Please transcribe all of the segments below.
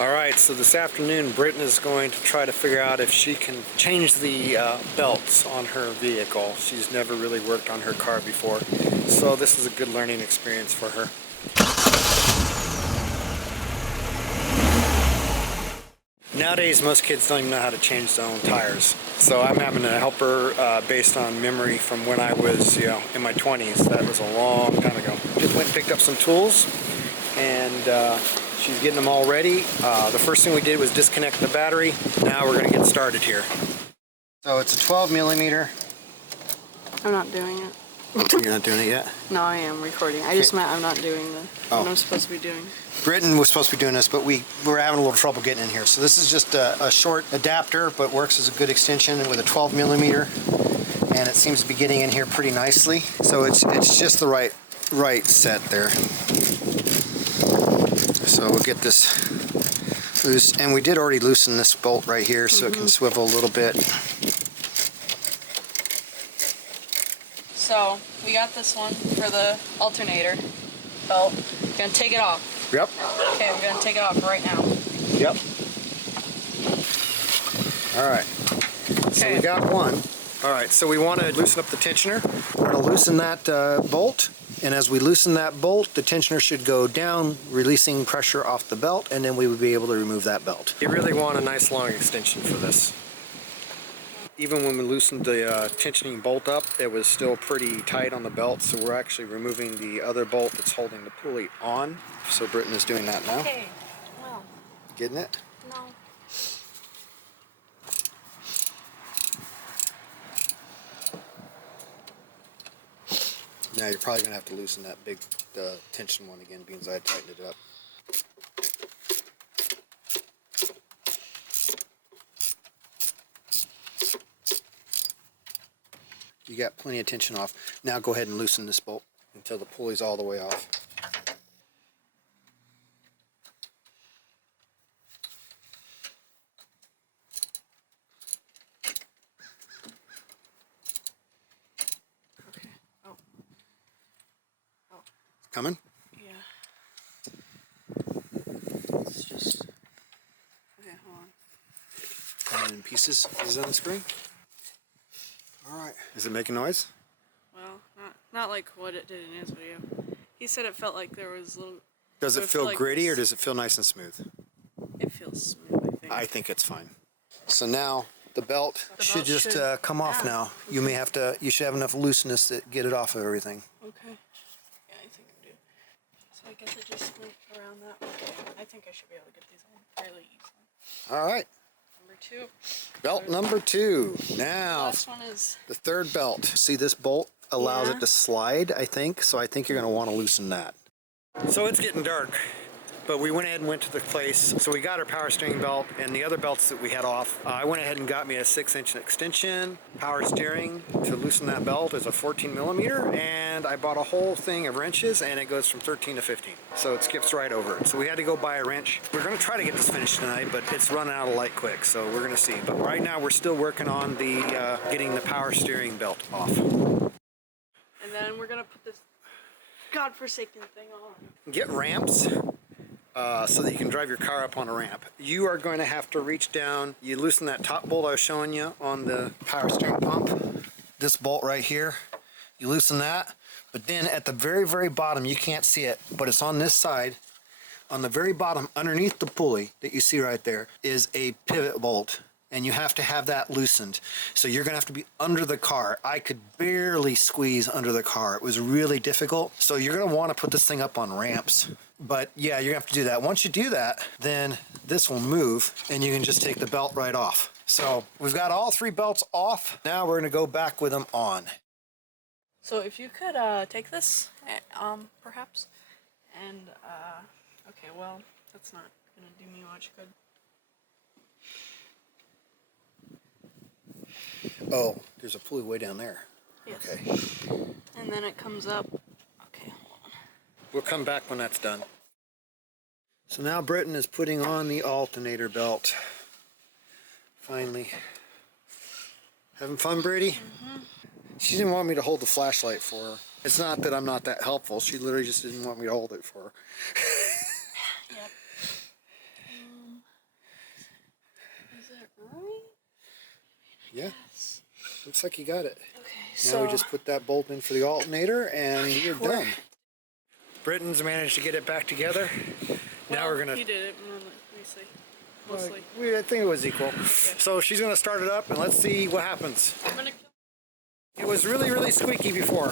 Alright, so this afternoon Brittain is going to try to figure out if she can change the belts on her vehicle. She's never really worked on her car before, so this is a good learning experience for her. Nowadays most kids don't even know how to change their own tires, so I'm having to help her based on memory from when I was, in my 20s. That was a long time ago. Just went and picked up some tools, and she's getting them all ready. The first thing we did was disconnect the battery. Now we're going to get started here. So it's a 12 millimeter. I'm not doing it. You're not doing it yet? No, I am recording. I just meant I'm not doing what I'm supposed to be doing. Brittain was supposed to be doing this, but we were having a little trouble getting in here. So this is just a short adapter, but works as a good extension with a 12 millimeter. And it seems to be getting in here pretty nicely. So it's just the right set there. So we'll get this loose, and we did already loosen this bolt right here so it can swivel a little bit. So we got this one for the alternator belt. We're gonna take it off. Yep. Okay, we're gonna take it off right now. Yep. Alright. So we got one. Alright, so we want to loosen up the tensioner. We're going to loosen that bolt. And as we loosen that bolt, the tensioner should go down, releasing pressure off the belt, and then we would be able to remove that belt. You really want a nice long extension for this. Even when we loosened the tensioning bolt up, it was still pretty tight on the belt, so we're actually removing the other bolt that's holding the pulley on. So Brittain is doing that now. Okay, well. Getting it? No. Now you're probably going to have to loosen that big tension one again because I tightened it up. You got plenty of tension off. Now go ahead and loosen this bolt until the pulley's all the way off. Coming? Yeah. It's just... Okay, hold on. Coming in pieces. Is it on the screen? Alright. Is it making noise? Well, not like what it did in his video. He said it felt like there was little... Does it feel gritty or does it feel nice and smooth? It feels smooth, I think. I think it's fine. So now the belt should just come off now. You may have to, you should have enough looseness to get it off of everything. Okay. Yeah, I think I do. So I guess I just went around that way. I think I should be able to get these on fairly easily. Alright. Number 2. Belt number 2. Now, Last one is the third belt. See, this bolt allows it to slide, I think, so I think you're going to want to loosen that. So it's getting dark, but we went ahead and went to the place. So we got our power steering belt and the other belts that we had off. I went ahead and got me a 6-inch extension. Power steering to loosen that belt is a 14 millimeter, and I bought a whole thing of wrenches, and it goes from 13 to 15. So it skips right over it. So we had to go buy a wrench. We're going to try to get this finished tonight, but it's running out of light quick, so we're going to see. But right now we're still working on the getting the power steering belt off. and then we're gonna put this godforsaken thing on. Get ramps so that you can drive your car up on a ramp. You are going to have to reach down. You loosen that top bolt I was showing you on the power steering pump. This bolt right here, you loosen that, but then at the very, very bottom, you can't see it, but it's on this side. On the very bottom, underneath the pulley that you see right there, is a pivot bolt. And you have to have that loosened. So you're gonna have to be under the car. I could barely squeeze under the car. It was really difficult. So you're gonna wanna put this thing up on ramps. But yeah, you're gonna have to do that. Once you do that, then this will move and you can just take the belt right off. So we've got all 3 belts off. Now we're gonna go back with them on. So if you could take this, perhaps, and, okay, well, that's not gonna do me much good. Oh, there's a pulley way down there. Yes. Okay. And then it comes up. Okay, hold on. We'll come back when that's done. So now Brittain is putting on the alternator belt. Finally. Having fun, Brady? Mm-hmm. She didn't want me to hold the flashlight for her. It's not that I'm not that helpful. She literally just didn't want me to hold it for her. Yep. Alright. Yeah, Yes. looks like you got it. Okay, Now we just put that bolt in for the alternator and you're done. Brittain's managed to get it back together. Now we're gonna. He did it. Let me see. Mostly. I think it was equal. Okay. So she's gonna start it up and let's see what happens. I'm gonna kill. It was really, really squeaky before.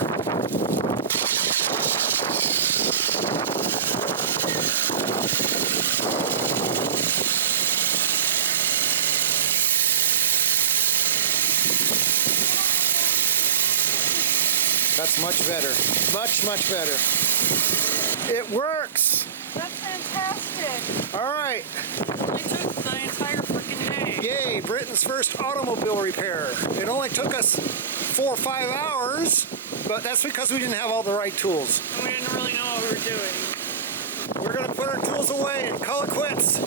That's much better. Much, much better. It works. That's fantastic. All right. Only took the entire freaking day. Yay, Brittain's first automobile repair. It only took us 4 or 5 hours, but that's because we didn't have all the right tools. And we didn't really know what we were doing. We're gonna put our tools away and call it quits.